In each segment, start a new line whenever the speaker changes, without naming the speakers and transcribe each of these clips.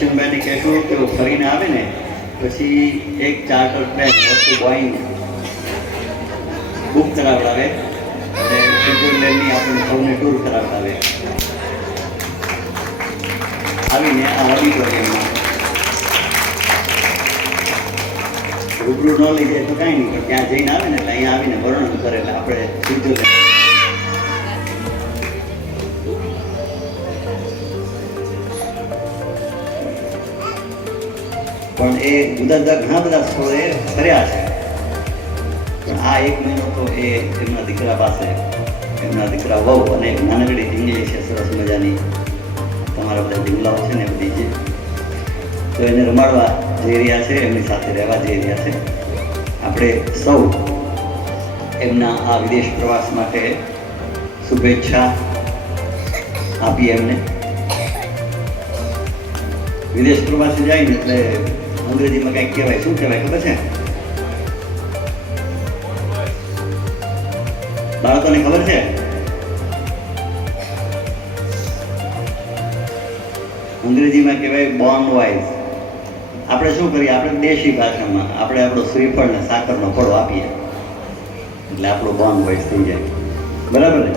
અશ્વિનભાઈને કહેશું કે ફરીને આવે ને, પછી એક ચાર્ટર ટ્રેન વસ્તુ બુક કરાવડાવે અને આપણે સૌને ટૂર કરાવડાવે. આવીને આ ઓડિટોરિયમમાં રૂબરૂ ન લઈ જાય તો કાંઈ નહીં, પણ ત્યાં જઈને આવે ને, એટલે અહીંયા આવીને વર્ણન કરે, એટલે આપણે સ્વિટ્ઝરલેન્ડ પણ એ જુદા જુદા ઘણા બધા સ્થળોએ ફર્યા છે. પણ આ એક મહિનો તો એ એમના દીકરા પાસે, એમના દીકરા વહુ અને એક નાનકડી ઢીંગલી છે, સરસ મજાની. તમારા બધા ઢીંગલાઓ છે ને બધી જે. તો એને રમાડવા જઈ રહ્યા છે, એમની સાથે રહેવા જઈ રહ્યા છે. આપણે સૌ એમના આ વિદેશ પ્રવાસ માટે શુભેચ્છા આપીએ એમને. વિદેશ પ્રવાસે જાય ને એટલે અંગ્રેજીમાં કંઈક કહેવાય શું કહેવાય ખબર છે બાળકોને ખબર છે અંગ્રેજીમાં કહેવાય બોર્ન વાઇઝ આપણે શું કરીએ આપણે દેશી ભાષામાં આપણે આપણો શ્રીફળ ને સાકરનો ફળો આપીએ એટલે આપણો બોર્ન વાઇઝ થઈ જાય બરાબર ને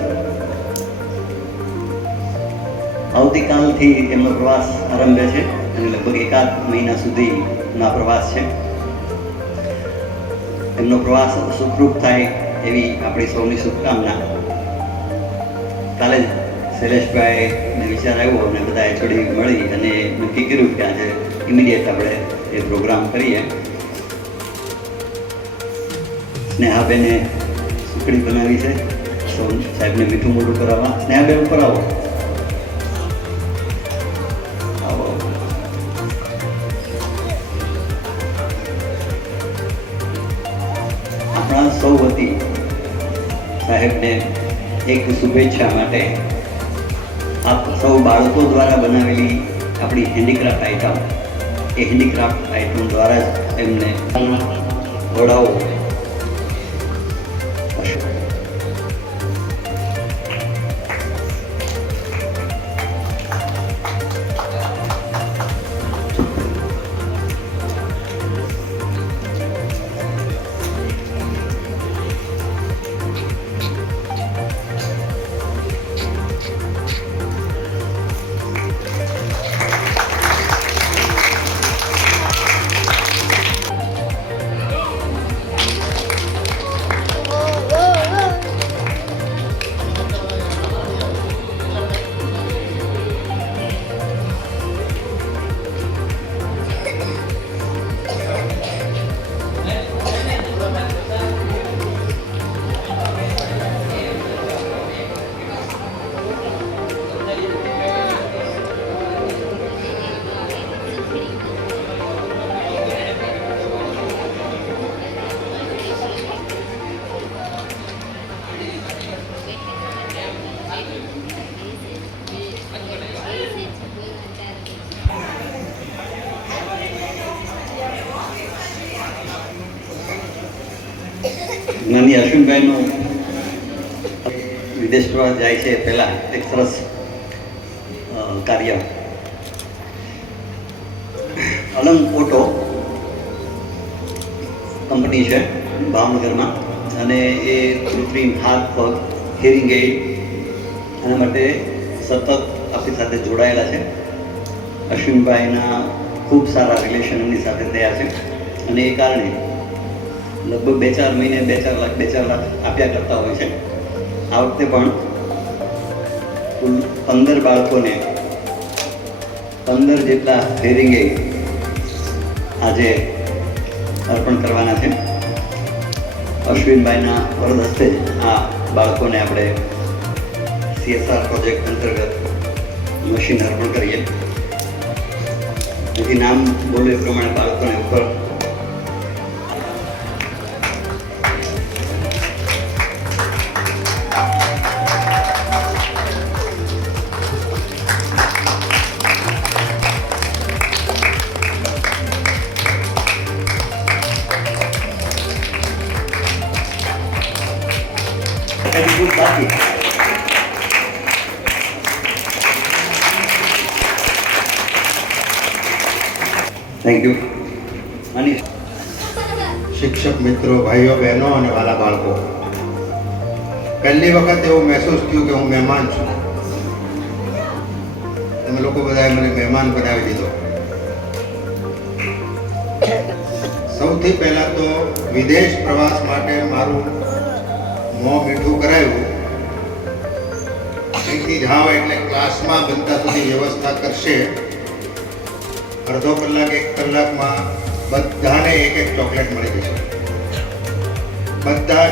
આવતીકાલથી એમનો પ્રવાસ આરંભે છે અને લગભગ એકાદ મહિના સુધીનો આ પ્રવાસ છે. એમનો પ્રવાસ સુખરૂપ થાય એવી આપણી સૌની શુભકામના. કાલે જ શૈલેષભાઈને વિચાર આવ્યો અને બધા એચઓડી મળી અને નક્કી કર્યું કે આજે ઇમિડિયેટ આપણે એ પ્રોગ્રામ કરીએ. સ્નેહાબેને સુખડી બનાવી છે. સૌ સાહેબને મીઠું મોઢું કરાવવા. સ્નેહાબેન ઉપર આવો. આપણા સૌ વતી સાહેબને એક શુભેચ્છા માટે આપ સૌ બાળકો દ્વારા બનાવેલી આપણી હેન્ડીક્રાફ્ટ આઇટમ એ હેન્ડીક્રાફ્ટ આઇટમ દ્વારા જ એમને વડાઓ નાની અશ્વિનભાઈનું વિદેશ પ્રવાસ જાય છે પહેલાં એક સરસ કાર્ય. અલંગ ઓટો કંપની છે ભાવનગરમાં અને એ કૃત્રિમ હાથ પગ હિરિંગ એડ એના માટે સતત આપણી સાથે જોડાયેલા છે. અશ્વિનભાઈના ખૂબ સારા રિલેશન એમની સાથે થયા છે અને એ કારણે લગભગ બે ચાર મહિને, બે ચાર લાખ બે ચાર લાખ આપ્યા કરતા હોય છે. આ વખતે પણ કુલ પંદર બાળકોને પંદર જેટલા ફેરિંગે આજે અર્પણ કરવાના છે. અશ્વિનભાઈના વરદ હસ્તે આ બાળકોને આપણે સીએસઆર પ્રોજેક્ટ અંતર્ગત મશીન અર્પણ કરીએ. જેથી નામ બોલે પ્રમાણે બાળકોને ઉપર હજી ખૂબ બાકી થેન્ક યુ મનીષ
શિક્ષક મિત્રો, ભાઈઓ, બહેનો અને વાલા બાળકો, પહેલી વખત એવું મહેસૂસ થયું કે હું મહેમાન છું. તમે લોકો બધાએ મને મહેમાન બનાવી દીધો. સૌથી પહેલા તો વિદેશ પ્રવાસ માટે મારું મોં મીઠું કરાયું. અહીંથી જાઓ એટલે ક્લાસમાં બનતા સુધી વ્યવસ્થા કરશે. અડધો કલાક, એક કલાકમાં બધાને એક એક ચોકલેટ મળી જશે. બધા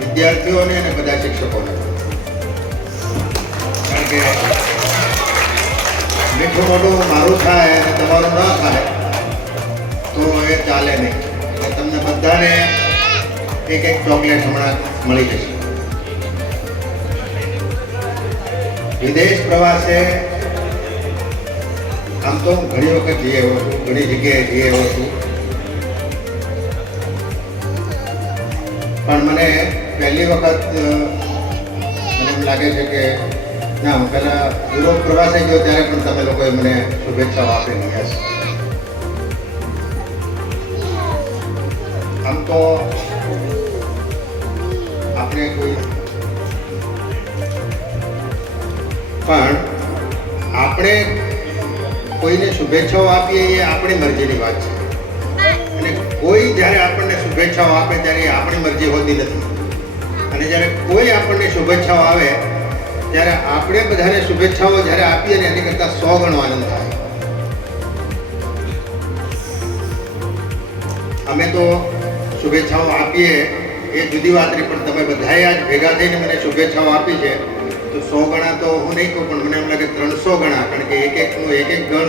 વિદ્યાર્થીઓને અને બધા શિક્ષકોને. કારણ કે મીઠું મોઢું મારું થાય અને તમારું ન થાય, તો એ ચાલે નહીં. એટલે તમને બધાને એક એક ચોકલેટ હમણાં મળી જશે. વિદેશ પ્રવાસે આમ તો ઘણી વખત જઈ આવ્યો છું, ઘણી જગ્યાએ જઈ આવ્યો છું. પણ મને પહેલી વખત મને એમ લાગે છે કે, ના, હું પહેલાં યુરોપ પ્રવાસે ગયો ત્યારે પણ તમે લોકોએ મને શુભેચ્છાઓ આપેલી હશે આમ તો આપણે કોઈ પણ આપણે કોઈને શુભેચ્છાઓ આપીએ એ આપણી મરજીની વાત છે. અને કોઈ જ્યારે આપણને શુભેચ્છાઓ આપે ત્યારે એ આપણી મરજી હોતી નથી. અને જ્યારે કોઈ આપણને શુભેચ્છાઓ આવે, ત્યારે આપણે બધાને શુભેચ્છાઓ જ્યારે આપીએ ને એની કરતાં સો ગણો આનંદ થાય. અમે તો શુભેચ્છાઓ આપીએ એ જુદી વાત રહી પણ તમે બધાએ આજ ભેગા થઈને મને શુભેચ્છાઓ આપી છે. તો સો ગણા તો હું નહીં કહું, પણ મને એમ લાગે ત્રણસો ગણા, કારણ કે એક એકનું એક એક ગણ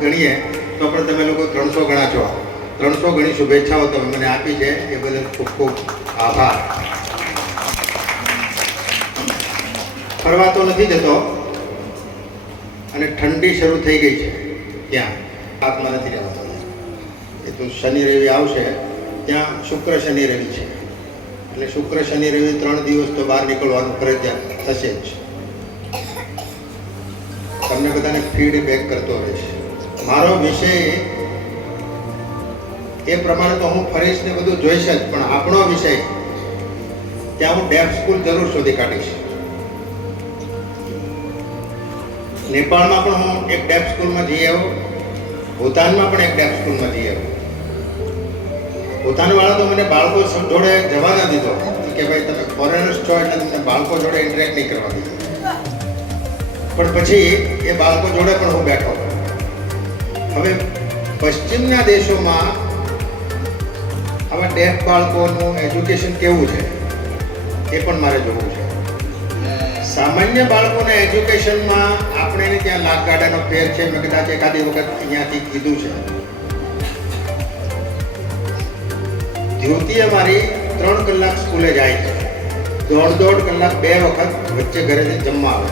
ગણીએ, તો પણ તમે લોકો ત્રણસો ગણા છો. ત્રણસો ગણી શુભેચ્છાઓ તમે મને આપી છે. એ બદલ ખૂબ ખૂબ આભાર. ફરવા તો નથી જતો. અને ઠંડી શરૂ થઈ ગઈ છે. ત્યાં હાથમાં નથી રહેવાતો એ તો શનિ રવિ આવશે. ત્યાં શુક્ર શનિ રવિ છે. એટલે શુક્ર શનિ રવિ ત્રણ દિવસ તો બહાર નીકળવાનું ફરજિયાત થશે જ. તમને બધાને ફીડબેક કરતો રહીશ. મારો વિષય એ પ્રમાણે તો હું ફરીશ ને બધું જોઈશ જ, પણ આપણો વિષય ત્યાં હું ડેફ સ્કૂલ જરૂર શોધી કાઢીશ. નેપાળમાં પણ હું એક ડેફ સ્કૂલમાં જઈ આવ્યો, ભૂતાનમાં પણ એક ડેફ સ્કૂલમાં જઈ આવ્યો. ભૂતાનવાળા તો મને બાળકો જોડે જવા ના દીધો. કે ભાઈ તમે ફોરેનર્સ છો એટલે તમને બાળકો જોડે ઇન્ટરેક્ટ નહીં કરવા દીધો. પણ પછી એ બાળકો જોડે પણ હું બેઠો. હવે પશ્ચિમના દેશોમાં આવા ડેફ બાળકોનું એજ્યુકેશન કેવું છે? એ પણ મારે જોવું છે. સામાન્ય બાળકોને એજ્યુકેશનમાં આપણે ત્યાં લાખ ગાડાનો ફેર છે. મેં કદાચ એકાદી વખત અહીંયાથી કીધું છે. ધ્યોતી અમારી ત્રણ કલાક સ્કૂલે જાય છે. દોઢ દોઢ કલાક બે વખત વચ્ચે ઘરેથી જમવા આવે.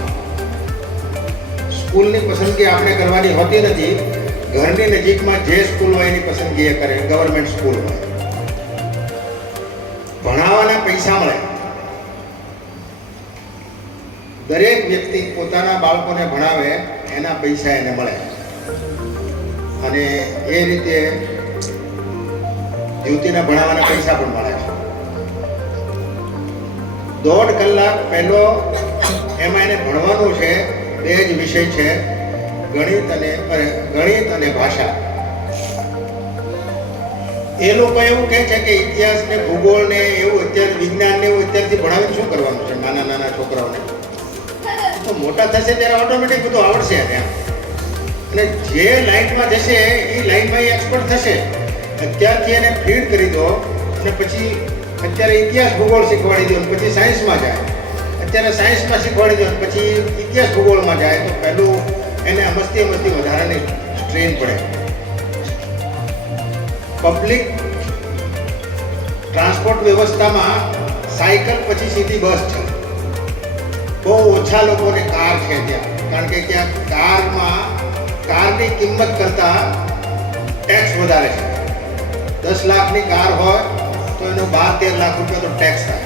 સ્કૂલની પસંદગી આપણે કરવાની હોતી નથી. ઘરની નજીકમાં જે સ્કૂલ હોય એની પસંદગી એ કરે, ગવર્મેન્ટ સ્કૂલ હોય. ભણાવવાના પૈસા મળે. દરેક વ્યક્તિ પોતાના બાળકોને ભણાવે, એના પૈસા એને મળે. અને એ રીતે યુવતીને ભણાવવાના પૈસા પણ મળે છે. દોઢ કલાક પહેલો એમાં એને ભણવાનું છે બે જ વિષય છે, ગણિત અને ગણિત અને ભાષા. એ લોકો એવું કહે છે કે ઇતિહાસ ને ભૂગોળ ને એવું અત્યારે, વિજ્ઞાન ને એવું અત્યારથી ભણાવીને શું કરવાનું છે નાના નાના છોકરાઓને? તો મોટા થશે ત્યારે ઓટોમેટિક બધું આવડશે ત્યાં. અને જે લાઈનમાં જશે, એ લાઈનમાં એ એક્સપર્ટ થશે. અત્યારથી એને ફીડ કરી દો અને પછી અત્યારે ઇતિહાસ ભૂગોળ શીખવાડી દો, પછી સાયન્સમાં જાય. અત્યારે સાયન્સમાં શીખવાડી દો પછી ઇતિહાસ ભૂગોળમાં જાય તો પહેલું એને મસ્તી અમસ્તી વધારાની સ્ટ્રેન પડે. પબ્લિક ટ્રાન્સપોર્ટ વ્યવસ્થામાં સાયકલ પછી સીધી બસ છે. બહુ ઓછા લોકોને કાર છે ત્યાં. કારણ કે ત્યાં કારમાં, કારની કિંમત કરતાં ટેક્સ વધારે છે. દસ લાખની કાર હોય, તો એનો બાર તેર લાખ રૂપિયા તો ટેક્સ થાય.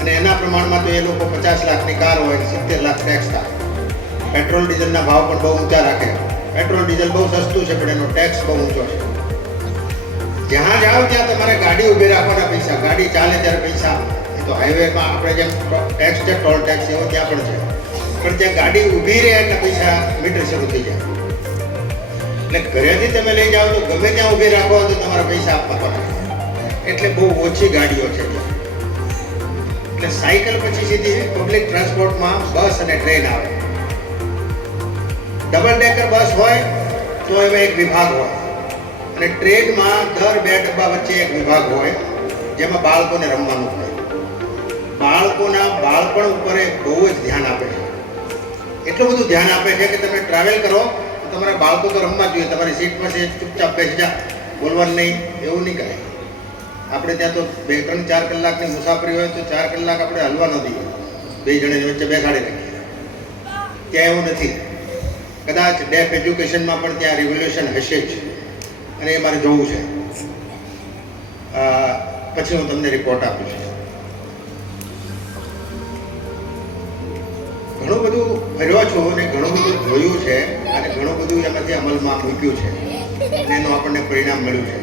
અને એના પ્રમાણમાં તો એ લોકો પચાસ લાખની કાર હોય, સિત્તેર લાખ ટેક્સ થાય. પેટ્રોલ, ડીઝલના ભાવ પણ બહુ ઊંચા રાખે. પેટ્રોલ, ડીઝલ બહુ સસ્તું છે, પણ એનો ટેક્સ બહુ ઊંચો છે. જ્યાં જાઓ, ત્યાં તમારે ગાડી ઊભી રાખવાના પૈસા. ગાડી ચાલે ત્યારે પૈસા. એ તો હાઈવેમાં આપણે જેમ ટેક્સ છે ટોલ ટેક્સ એવો ત્યાં પણ છે. પણ ત્યાં ગાડી ઊભી રહે એટલે પૈસા મીટર શરૂ થઈ જાય. એટલે ઘરેથી તમે લઈ જાઓ તો ગમે ત્યાં ઊભી રાખો તો તમારા પૈસા આપવા પડે. એટલે બહુ ઓછી ગાડીઓ છે. એટલે સાયકલ પછી સીધી પબ્લિક ટ્રાન્સપોર્ટમાં બસ અને ટ્રેન આવે. ડબલ ડેકર બસ હોય તો એમાં એક વિભાગ હોય. અને ટ્રેનમાં દર બે ડબ્બા વચ્ચે એક વિભાગ હોય, જેમાં બાળકોને રમવાનું હોય. બાળકોના બાળપણ ઉપર બહુ જ ધ્યાન આપે છે. એટલું બધું ધ્યાન આપે છે કે તમે ટ્રાવેલ કરો તમારા બાળકો તો રમવા જોઈએ, તમારી સીટમાં છે, ચૂપચાપ બેસી જા, બોલવાનું નહીં, એવું નહીં કરે આપણે ત્યાં તો બે, ત્રણ, ચાર કલાકની મુસાફરી હોય તો ચાર કલાક આપણે હલવા ન દઈએ. બે જણાની વચ્ચે બેસાડી રાખીએ ત્યાં એવું નથી. કદાચ ડેફ એજ્યુકેશનમાં પણ ત્યાં રિવોલ્યુશન હશે જ. અને એ મારે જોવું છે. પછી હું તમને રિપોર્ટ આપીશ. ઘણું બધું ફર્યો છો અને ઘણું બધું જોયું છે અને ઘણું બધું એમાંથી અમલમાં મૂક્યું છે. અને એનું આપણને પરિણામ મળ્યું છે.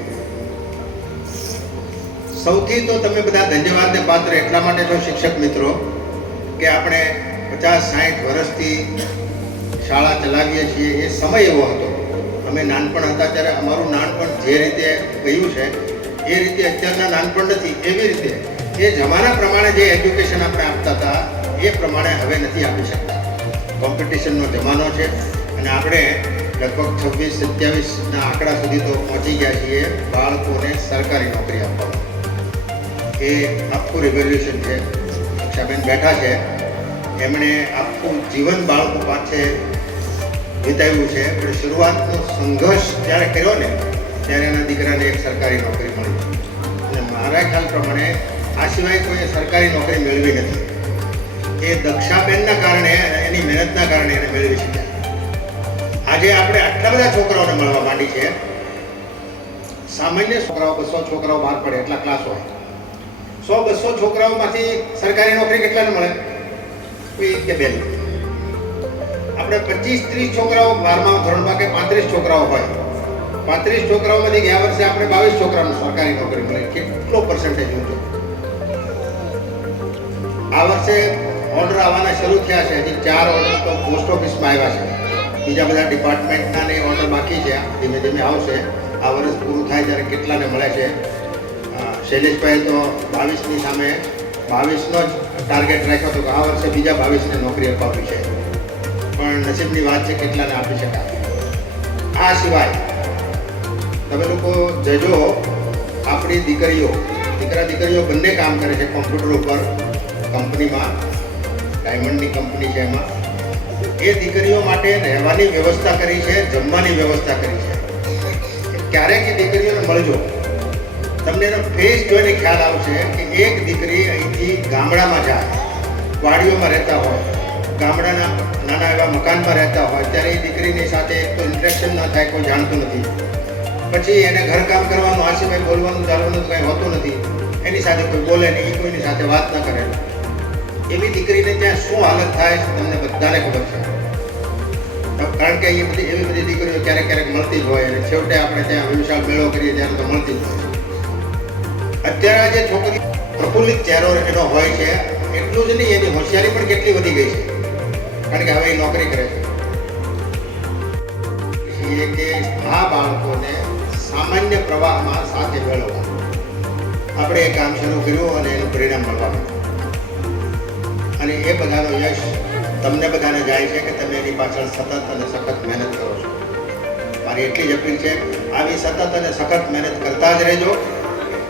સૌથી તો તમે બધા ધન્યવાદને પાત્ર એટલા માટે છો શિક્ષક મિત્રો કે આપણે પચાસ સાઠ વર્ષથી શાળા ચલાવીએ છીએ. એ સમય એવો હતો. અમે નાનપણ હતા ત્યારે અમારું નાનપણ જે રીતે ગયું છે, એ રીતે અત્યારના નાનપણ નથી, એવી રીતે. એ જમાના પ્રમાણે જે એજ્યુકેશન આપણે આપતા હતા એ પ્રમાણે હવે નથી આપી શકતા. કોમ્પિટિશનનો જમાનો છે અને આપણે લગભગ છવ્વીસ સત્યાવીસના આંકડા સુધી તો પહોંચી ગયા છીએ બાળકોને સરકારી નોકરી આપવામાં એ આખું રિવોલ્યુશન છે. રક્ષાબેન બેઠા છે. એમણે આખું જીવન બાળકો પાસે વિતાવ્યું છે. પણ શરૂઆતનો સંઘર્ષ જ્યારે કર્યો ને, ત્યારે એના દીકરાને એક સરકારી નોકરી મળી. અને મારા ખ્યાલ પ્રમાણે આ સિવાય કોઈ સરકારી નોકરી મેળવી નથી. એ દક્ષાબેનના કારણે એની મહેનતના કારણે એને મેળવી શકે આજે આપણે આટલા બધા છોકરાઓને મળવા માંડી છે. સામાન્ય છોકરાઓ બસો છોકરાઓ બહાર પડે એટલા ક્લાસ હોય. સો બસો છોકરાઓમાંથી સરકારી નોકરી કેટલાને મળે? એક કે બે. આપણે પચીસ ત્રીસ છોકરાઓ બારમા, ધોરણમાં કે પાંત્રીસ છોકરાઓ હોય. પાંત્રીસ છોકરાઓમાંથી ગયા વર્ષે આપણે બાવીસ છોકરાઓને સરકારી નોકરી મળે. કેટલો પર્સન્ટેજ ઊંચો. આ વર્ષે ઓર્ડર આવવાના શરૂ થયા છે. હજી ચાર ઓર્ડર તો પોસ્ટ ઓફિસમાં આવ્યા છે. બીજા બધા ડિપાર્ટમેન્ટના ને ઓર્ડર બાકી છે. ધીમે ધીમે આવશે. આ વર્ષ પૂરું થાય ત્યારે કેટલાને મળે છે? શૈલેષભાઈ તો બાવીસની સામે, બાવીસનો જ ટાર્ગેટ રાખ્યો હતો. કે આ વર્ષે બીજા બાવીસને નોકરી અપાવી છે. પણ નસીબની વાત છે કેટલાને આપી શકાય. આ સિવાય તમે લોકો જજો આપણી દીકરીઓ દીકરા દીકરીઓ બંને કામ કરે છે કોમ્પ્યુટર ઉપર કંપનીમાં ડાયમંડની કંપની છે એમાં. એ દીકરીઓ માટે રહેવાની વ્યવસ્થા કરી છે, જમવાની વ્યવસ્થા કરી છે. ક્યારેક એ દીકરીઓને મળજો. તમને એનો ફેસ જોઈને ખ્યાલ આવશે કે એક દીકરી અહીંથી ગામડામાં જાય, વાડીઓમાં રહેતા હોય, ગામડાના નાના એવા મકાનમાં રહેતા હોય, ત્યારે એ દીકરીની સાથે એક તો ઇન્ટરેક્શન ના થાય, કોઈ જાણતું નથી. પછી એને ઘરકામ કરવાનું, આ સિવાય બોલવાનું, ચાલવાનું કંઈ હોતું નથી. એની સાથે કોઈ બોલે નહીં કોઈની સાથે વાત ન કરે. એવી દીકરીને ત્યાં શું હાલત થાય તમને બધાને ખબર છે. કારણ કે એ બધી એવી બધી દીકરીઓ ક્યારેક ક્યારેક મળતી જ હોય અને છેવટે આપણે ત્યાં વિશાળ મેળો કરીએ ત્યારે તો મળતી જ હોય. અત્યારે આ જે છોકરી પ્રફુલ્લિત ચહેરો એનો હોય છે, એટલું જ નહીં, એની હોશિયારી પણ કેટલી વધી ગઈ છે. કારણ કે હવે એ નોકરી કરે છે. એ કે આ બાળકોને સામાન્ય પ્રવાહમાં સાથે મેળવવા. આપણે એ કામ શરૂ કર્યું અને એનું પરિણામ મળવા માંડ્યું. અને એ બધાનો યશ તમને બધાને જાય છે કે તમે એની પાછળ સતત અને સખત મહેનત કરો છો. મારી એટલી જ અપીલ છે, આવી સતત અને સખત મહેનત કરતા જ રહેજો.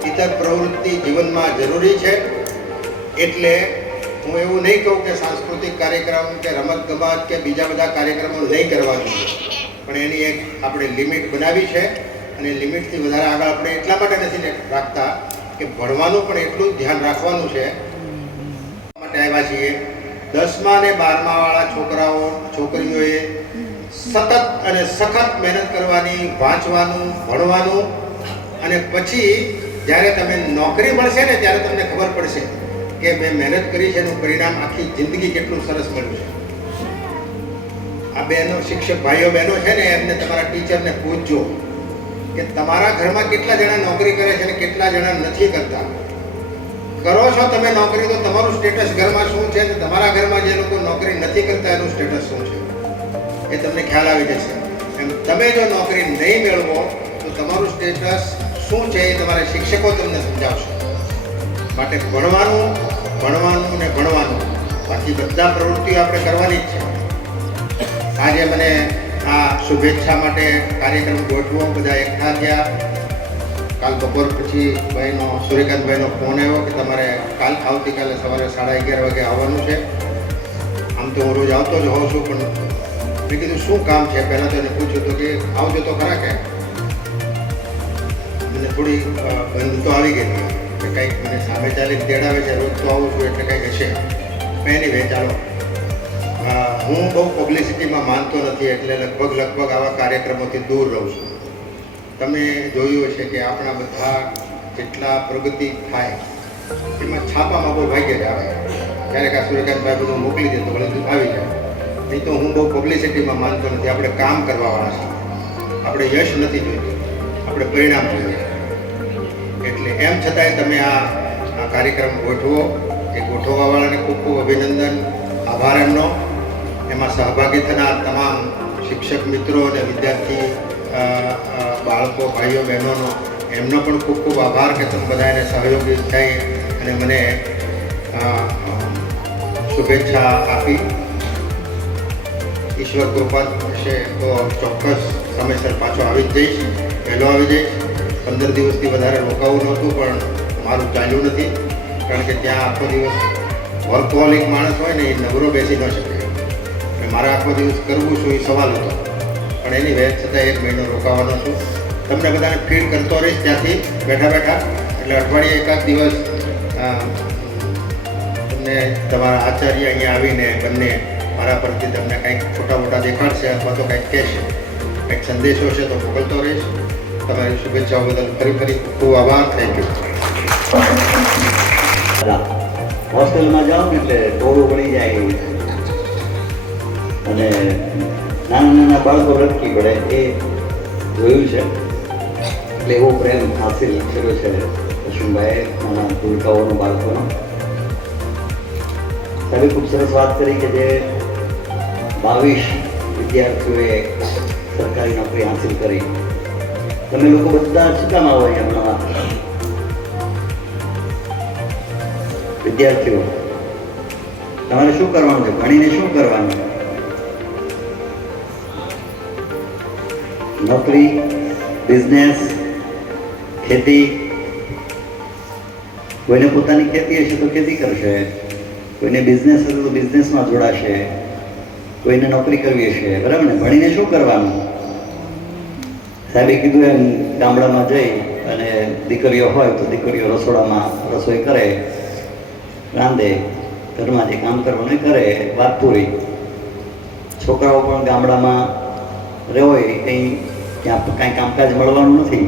ઇતર પ્રવૃત્તિ જીવનમાં જરૂરી છે. એટલે હું એવું નહીં કહું કે સાંસ્કૃતિક કાર્યક્રમ કે રમત ગમત કે બીજા બધા કાર્યક્રમો નહીં કરવા જોઈએ. પણ એની એક આપણે લિમિટ બનાવી છે અને લિમિટથી વધારે આગળ આપણે એટલા માટે નથી રાખતા કે ભણવાનું પણ એટલું જ ધ્યાન રાખવાનું છે આવ્યા છીએ. દસમા અને બારમા વાળા છોકરાઓ, છોકરીઓએ સતત અને સખત મહેનત કરવાની, વાંચવાનું, ભણવાનું અને પછી જ્યારે તમે નોકરી મળશે ને ત્યારે તમને ખબર પડશે કે મેં મહેનત કરી છે એનું પરિણામ આખી જિંદગી કેટલું સરસ મળ્યું છે. આ બહેનો, શિક્ષક ભાઈઓ બહેનો છે ને, એમને તમારા ટીચરને પૂછજો કે તમારા ઘરમાં કેટલા જણા નોકરી કરે છે અને કેટલા જણા નથી કરતા? કરો છો તમે નોકરી, તો તમારું સ્ટેટસ ઘરમાં શું છે? તમારા ઘરમાં જે લોકો નોકરી નથી કરતા, એનું સ્ટેટસ શું છે? એ તમને ખ્યાલ આવી જશે. એમ તમે જો નોકરી નહીં મેળવો, તો તમારું સ્ટેટસ શું છે એ તમારા શિક્ષકો તમને સમજાવશે. માટે ભણવાનું ભણવાનું ને ભણવાનું, બાકી બધા પ્રવૃત્તિઓ આપણે કરવાની જ છે. આજે મને આ શુભેચ્છા માટે કાર્યક્રમ ગોઠવો, બધા એકઠા થયા. કાલ બપોર પછી ભાઈનો સૂર્યકાંતભાઈનો ફોન આવ્યો કે તમારે કાલ આવતીકાલે સવારે સાડા અગિયાર વાગે આવવાનું છે. આમ તો હું રોજ આવતો જ હોઉં છું, પણ મેં કીધું, શું કામ છે? પહેલાં તો એને પૂછ્યું તો કે, આવજો તો ખરા કે મને થોડી બંધ તો આવી ગઈ હતી કે કંઈક મને સામે ચાલી તેડાવે છે, રોજ તો આવું છું, એટલે કંઈક હશે. પહેલી વે ચાલો. હું બહુ પબ્લિસિટીમાં માનતો નથી, એટલે લગભગ લગભગ આવા કાર્યક્રમોથી દૂર રહું છું. તમે જોયું હશે કે આપણા બધા જેટલા પ્રગતિ થાય, એમાં છાપામાં બહુ ભાગ્ય જ આવે. ક્યારેક આ સૂર્યકાંતભાઈ બધું મોકલી દે તો વળતું આવી જાય. નહીં તો હું બહુ પબ્લિસિટીમાં માનતો નથી. આપણે કામ કરવાવાળા છીએ. આપણે યશ નથી જોઈતું. આપણે પરિણામ જોઈએ. એટલે એમ છતાંય તમે આ કાર્યક્રમ ગોઠવો. એ ગોઠવવાવાળાને ખૂબ ખૂબ અભિનંદન, આભાર એમનો. એમાં સહભાગી થનાર તમામ શિક્ષક મિત્રો અને વિદ્યાર્થી બાળકો, ભાઈઓ, બહેનોનો એમનો પણ ખૂબ ખૂબ આભાર કે તમે બધા એને સહયોગી થઈ અને મને શુભેચ્છા આપી. ઈશ્વર કૃપા હશે તો ચોક્કસ સમયસર પાછો આવી જ જઈશ. પહેલો આવી જઈશ. પંદર દિવસથી વધારે રોકાવું નહોતું, પણ મારું ચાલ્યું નથી. કારણ કે ત્યાં આખો દિવસ વર્કહોલિક માણસ હોય ને, એ નવરો બેસી ન શકે. મારે આખો દિવસ કરવું શું, એ સવાલ હતો. પણ એની વેચ છતાં એક મહિનો રોકાવાનો છું. તમને બધાને ફીડ કરતો રહીશ ત્યાંથી બેઠા બેઠા. એટલે અઠવાડિયે એકાદ દિવસ તમને તમારા આચાર્ય અહીંયા આવીને બંને મારા પરથી તમને કંઈક છોટા મોટા દેખાડશે અથવા તો કંઈક કહેશે. કંઈક સંદેશો છે તો મોકલતો રહીશ. તમારી શુભેચ્છાઓ બદલ ફરી ફરી ખૂબ આભાર. થેન્ક યુ
હોસ્ટેલમાં જાઓ એટલે ટોળું પડી જાય. અને નાના નાના બાળકો રટકી પડે, એ જોયું છે. એટલે એવો પ્રેમ હાસિલ કર્યો છે કુસુમભાઈએ નાના ભૂલકાઓનો બાળકોનો. સારી ખૂબ સરસ વાત કરી કે જે બાવીસ વિદ્યાર્થીઓએ સરકારી નોકરી હાંસિલ કરી. તમે લોકો બધા શું કામ આવો વિદ્યાર્થીઓ. તમારે શું કરવાનું છે? ભણીને શું કરવાનું નોકરી બિઝનેસ ખેતી. કોઈને પોતાની ખેતી હશે તો ખેતી કરશે. કોઈને બિઝનેસ હશે તો બિઝનેસમાં જોડાશે. કોઈને નોકરી કરવી હશે. બરાબર ને? ભણીને શું કરવાનું? સાહેબે કીધું એમ, ગામડામાં જઈ અને દીકરીઓ હોય તો દીકરીઓ રસોડામાં રસોઈ કરે, રાંધે, ઘરમાં જે કામ કરવાનું કરે, વાત પૂરી. છોકરાઓ પણ ગામડામાં રહે હોય કંઈ ત્યાં કાંઈ કામકાજ મળવાનું નથી.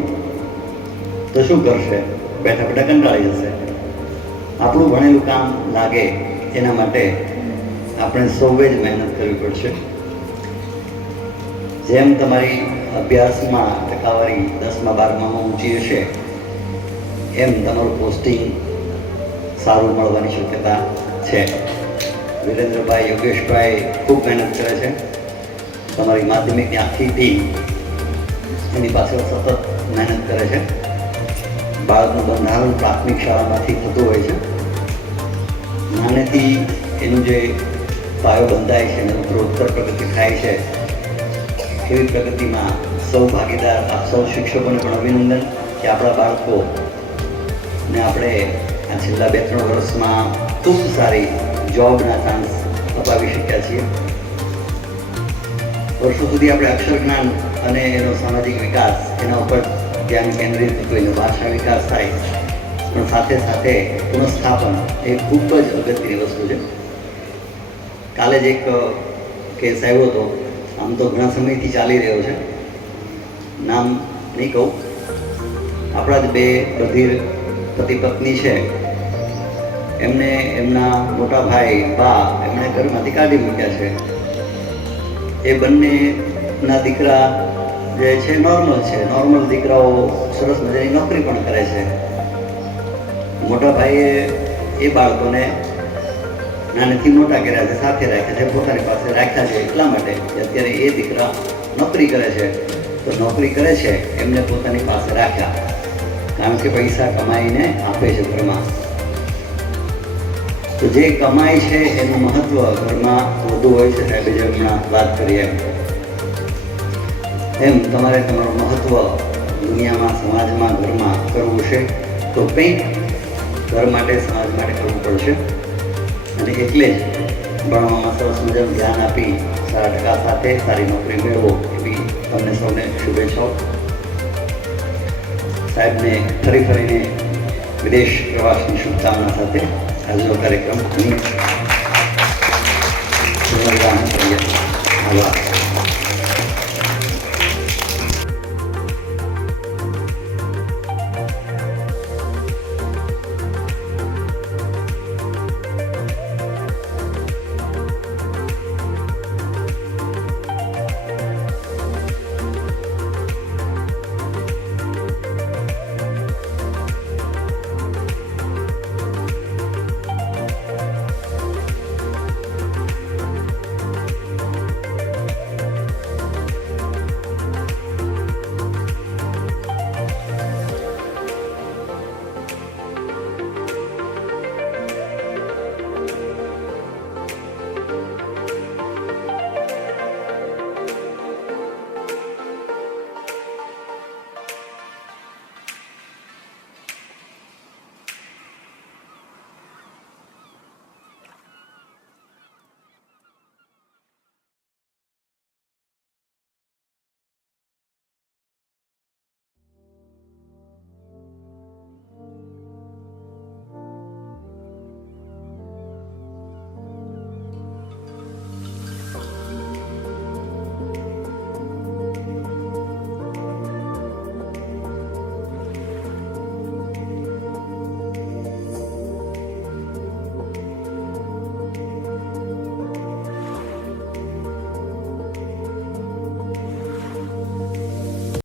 તો શું કરશે? બેઠા બેઠા કંટાળી જશે. આપણું ભણેલું કામ લાગે એના માટે આપણે સૌએ જ મહેનત કરવી પડશે. જેમ તમારી અભ્યાસમાં ટકાવારી દસમા બારમામાં ઊંચી હશે, એમ તમારું પોસ્ટિંગ સારું મળવાની શક્યતા છે. વિરેન્દ્રભાઈ, યોગેશભાઈ ખૂબ મહેનત કરે છે. તમારી માધ્યમિકની આખી ટીમ એની પાછળ સતત મહેનત કરે છે. બાળકનું બંધારણ પ્રાથમિક શાળામાંથી થતું હોય છે. નાનેથી એનું જે પાયો બંધાય છે અને ઉત્તરોત્તર પ્રગતિ થાય છે. એવી પ્રગતિમાં સૌ ભાગીદાર સૌ શિક્ષકોને પણ અભિનંદન કે આપણા બાળકો ને આપણે આ છેલ્લા બે ત્રણ વર્ષમાં ખૂબ સારી જોબના ચાન્સ અપાવી શક્યા છીએ. વર્ષો સુધી આપણે અક્ષર જ્ઞાન અને એનો સામાજિક વિકાસ, એના ઉપર ધ્યાન કેન્દ્રિત કરીને ભાષા વિકાસ થાય. પણ સાથે સાથે પુનઃસ્થાપન એ ખૂબ જ અગત્યની વસ્તુ છે. કાલે જ એક કેસ આવ્યો હતો. આમ તો ઘણા સમયથી ચાલી રહ્યો છે. નામ નહીં કહું. આપણા જ બે બધીર પતિ પત્ની છે. એમને એમના મોટા ભાઈ, બા એમણે ઘરમાંથી કાઢી મૂક્યા છે. એ બંનેના દીકરા જે છે નોર્મલ છે. નોર્મલ દીકરાઓ સરસ મજાની નોકરી પણ કરે છે. મોટા ભાઈએ એ બાળકોને નાનેથી મોટા કર્યા છે, સાથે રાખ્યા છે, પોતાની પાસે રાખ્યા છે. એટલા માટે અત્યારે એ દીકરા નોકરી કરે છે. તો નોકરી કરે છે, એમને પોતાની પાસે રાખ્યા. કારણ કે પૈસા કમાઈને આપે છે ઘરમાં. તો જે કમાય છે, એનું મહત્વ ઘરમાં વધુ હોય છે, સાહેબે જે હમણાં વાત કરી એમ એમ તમારે તમારું મહત્વ દુનિયામાં, સમાજમાં, ઘરમાં કરવું છે, તો કંઈક ઘર માટે, સમાજ માટે કરવું પડશે. અને એટલે જ ભણવામાં સરસ મુજબ ધ્યાન આપી સારા ટકા સાથે સારી નોકરી મેળવો એવી તમને સૌને શુભેચ્છાઓ. સાહેબને ફરી ફરીને વિદેશ પ્રવાસની શુભકામના સાથે આજનો કાર્યક્રમ આભાર.